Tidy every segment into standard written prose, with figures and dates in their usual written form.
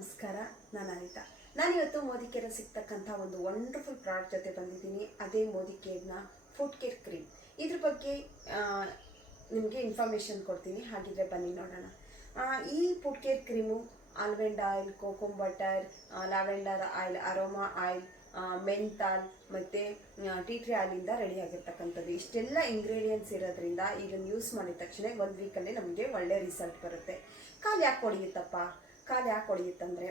ನಮಸ್ಕಾರ, ನಾನು ಅನಿತಾ. ನಾನಿವತ್ತು ಮೋದಿಕೇರ್ ಸಿಗ್ತಕ್ಕಂಥ ಒಂದು ವಂಡರ್ಫುಲ್ ಪ್ರಾಡಕ್ಟ್ ಜೊತೆ ಬಂದಿದ್ದೀನಿ. ಅದೇ ಮೋದಿಕೇರ್ನ ಫುಡ್ ಕೇರ್ ಕ್ರೀಮ್. ಇದ್ರ ಬಗ್ಗೆ ನಿಮಗೆ ಇನ್ಫಾರ್ಮೇಷನ್ ಕೊಡ್ತೀನಿ. ಹಾಗಿದ್ರೆ ಬನ್ನಿ ನೋಡೋಣ. ಈ foot care cream almond oil, cocoa butter, lavender oil, aroma oil, menthol ಮತ್ತು ಟೀ ಟ್ರೀ ಆಯಿಲಿಂದ ರೆಡಿ ಆಗಿರ್ತಕ್ಕಂಥದ್ದು. ಇಷ್ಟೆಲ್ಲ ಇಂಗ್ರೀಡಿಯೆಂಟ್ಸ್ ಇರೋದ್ರಿಂದ ಇದನ್ನು ಯೂಸ್ ಮಾಡಿದ ತಕ್ಷಣ 1 ವೀಕಲ್ಲಿ ನಮಗೆ ಒಳ್ಳೆ ರಿಸಲ್ಟ್ ಬರುತ್ತೆ. ಕಾಲು ಯಾಕೆ ಹೊಡೆಯುತ್ತಪ್ಪ? ಕಾಲು ಯಾಕೆ ಹೊಡೆಯುತ್ತಂದರೆ,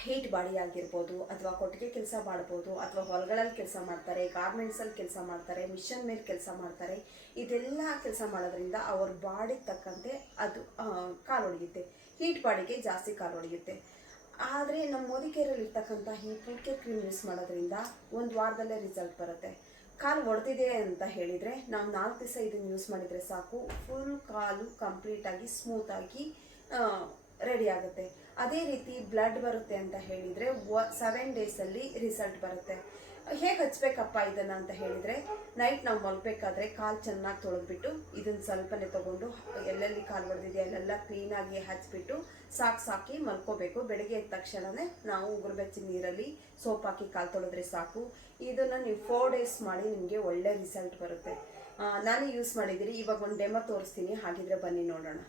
ಹೀಟ್ ಬಾಡಿ ಆಗಿರ್ಬೋದು, ಅಥವಾ ಕೊಟ್ಟಿಗೆ ಕೆಲಸ ಮಾಡ್ಬೋದು, ಅಥವಾ ಹೊಲಗಳಲ್ಲಿ ಕೆಲಸ ಮಾಡ್ತಾರೆ, ಗಾರ್ಮೆಂಟ್ಸಲ್ಲಿ ಕೆಲಸ ಮಾಡ್ತಾರೆ, ಮಿಷನ್ ಮೇಲೆ ಕೆಲಸ ಮಾಡ್ತಾರೆ. ಇದೆಲ್ಲ ಕೆಲಸ ಮಾಡೋದ್ರಿಂದ ಅವ್ರ ಬಾಡಿಗೆ ತಕ್ಕಂತೆ ಅದು ಕಾಲು ಹೊಡೆಯುತ್ತೆ. ಹೀಟ್ ಬಾಡಿಗೆ ಜಾಸ್ತಿ ಕಾಲು ಹೊಡೆಯುತ್ತೆ. ಆದರೆ ನಮ್ಮ ಮೋದಿಕೇರಲ್ಲಿ ಇರ್ತಕ್ಕಂಥ ಈ ಫುಡ್ ಕೇರ್ ಕ್ರೀಮ್ ಯೂಸ್ ಮಾಡೋದ್ರಿಂದ 1 ವಾರದಲ್ಲೇ ರಿಸಲ್ಟ್ ಬರುತ್ತೆ. ಕಾಲು ಹೊಡೆದಿದೆ ಅಂತ ಹೇಳಿದರೆ ನಾವು 4 ದಿವಸ ಇದನ್ನು ಯೂಸ್ ಮಾಡಿದರೆ ಸಾಕು, ಫುಲ್ ಕಾಲು ಕಂಪ್ಲೀಟಾಗಿ ಸ್ಮೂತಾಗಿ ರೆಡಿ ಆಗುತ್ತೆ. ಅದೇ ರೀತಿ ಬ್ಲಡ್ ಬರುತ್ತೆ ಅಂತ ಹೇಳಿದರೆ 7 ಡೇಸಲ್ಲಿ ರಿಸಲ್ಟ್ ಬರುತ್ತೆ. ಹೇಗೆ ಹಚ್ಚಬೇಕಪ್ಪ ಇದನ್ನು ಅಂತ ಹೇಳಿದರೆ, ನೈಟ್ ನಾವು ಮಲ್ಬೇಕಾದ್ರೆ ಕಾಲು ಚೆನ್ನಾಗಿ ತೊಳೆದ್ಬಿಟ್ಟು ಇದನ್ನು ಸ್ವಲ್ಪನೇ ತೊಗೊಂಡು ಎಲ್ಲೆಲ್ಲಿ ಕಾಲು ಹೊಡೆದಿದೆ ಅಲ್ಲೆಲ್ಲ ಕ್ಲೀನಾಗಿ ಹಚ್ಬಿಟ್ಟು ಸಾಕಿ ಮಲ್ಕೋಬೇಕು. ಬೆಳಗ್ಗೆ ಎದ್ದ ತಕ್ಷಣವೇ ನಾವು ಉಗುರು ಬೆಚ್ಚ ನೀರಲ್ಲಿ ಸೋಪ್ ಹಾಕಿ ಕಾಲು ತೊಳೆದ್ರೆ ಸಾಕು. ಇದನ್ನು ನೀವು 4 ಡೇಸ್ ಮಾಡಿ ನಿಮಗೆ ಒಳ್ಳೆ ರಿಸಲ್ಟ್ ಬರುತ್ತೆ. ನಾನು ಯೂಸ್ ಮಾಡಿದ್ದೀನಿ. ಇವಾಗ ಒಂದು ಡೆಮೋ ತೋರಿಸ್ತೀನಿ. ಹಾಗಿದ್ರೆ ಬನ್ನಿ ನೋಡೋಣ.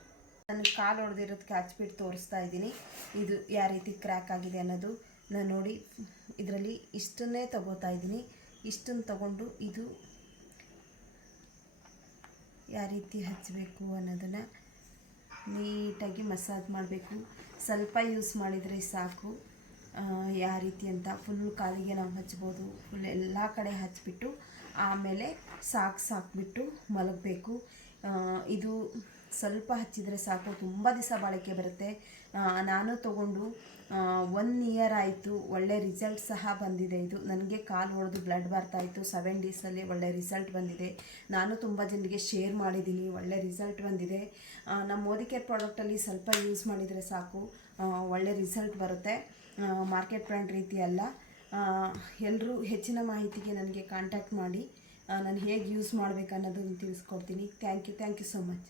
ನಾನು ಕಾಲು ಹೊಡೆದಿರೋದಕ್ಕೆ ಹಚ್ಬಿಟ್ಟು ತೋರಿಸ್ತಾ ಇದ್ದೀನಿ. ಇದು ಯಾವ ರೀತಿ ಕ್ರ್ಯಾಕ್ ಆಗಿದೆ ಅನ್ನೋದು ನಾನು ನೋಡಿ ಇದರಲ್ಲಿ ಇಷ್ಟನ್ನೇ ತಗೋತಾ ಇದ್ದೀನಿ. ಇಷ್ಟನ್ನು ತಗೊಂಡು ಇದು ಯಾವ ರೀತಿ ಹಚ್ಚಬೇಕು ಅನ್ನೋದನ್ನು ನೀಟಾಗಿ ಮಸಾಜ್ ಮಾಡಬೇಕು. ಸ್ವಲ್ಪ ಯೂಸ್ ಮಾಡಿದರೆ ಸಾಕು. ಯಾವ ರೀತಿ ಅಂತ ಫುಲ್ ಕಾಲಿಗೆ ನಾವು ಹಚ್ಬೋದು. ಫುಲ್ ಎಲ್ಲ ಕಡೆ ಹಚ್ಬಿಟ್ಟು ಆಮೇಲೆ ಸಾಕ್ಬಿಟ್ಟು ಮಲಗಬೇಕು. ಇದು ಸ್ವಲ್ಪ ಹಚ್ಚಿದರೆ ಸಾಕು, ತುಂಬ ದಿವಸ ಬಾಳಿಕೆ ಬರುತ್ತೆ. ನಾನು ತಗೊಂಡು 1 ಇಯರ್ ಆಯಿತು. ಒಳ್ಳೆ ರಿಸಲ್ಟ್ ಸಹ ಬಂದಿದೆ. ಇದು ನನಗೆ ಕಾಲು ಹೊಡೆದು ಬ್ಲಡ್ ಬರ್ತಾಯಿತ್ತು. 7 ಡೇಸಲ್ಲಿ ಒಳ್ಳೆ ರಿಸಲ್ಟ್ ಬಂದಿದೆ. ನಾನು ತುಂಬ ಜನರಿಗೆ ಶೇರ್ ಮಾಡಿದ್ದೀನಿ. ಒಳ್ಳೆ ರಿಸಲ್ಟ್ ಬಂದಿದೆ. ನಮ್ಮ ಮೋದಿಕೇರ್ ಪ್ರಾಡಕ್ಟಲ್ಲಿ ಸ್ವಲ್ಪ ಯೂಸ್ ಮಾಡಿದರೆ ಸಾಕು, ಒಳ್ಳೆ ರಿಸಲ್ಟ್ ಬರುತ್ತೆ. ಮಾರ್ಕೆಟ್ ಬ್ರ್ಯಾಂಡ್ ರೀತಿ ಅಲ್ಲ. ಎಲ್ಲರೂ ಹೆಚ್ಚಿನ ಮಾಹಿತಿಗೆ ನನಗೆ ಕಾಂಟ್ಯಾಕ್ಟ್ ಮಾಡಿ. ನಾನು ಹೇಗೆ ಯೂಸ್ ಮಾಡಬೇಕು ಅನ್ನೋದನ್ನು ತಿಳಿಸ್ಕೊಡ್ತೀನಿ. Thank you so much.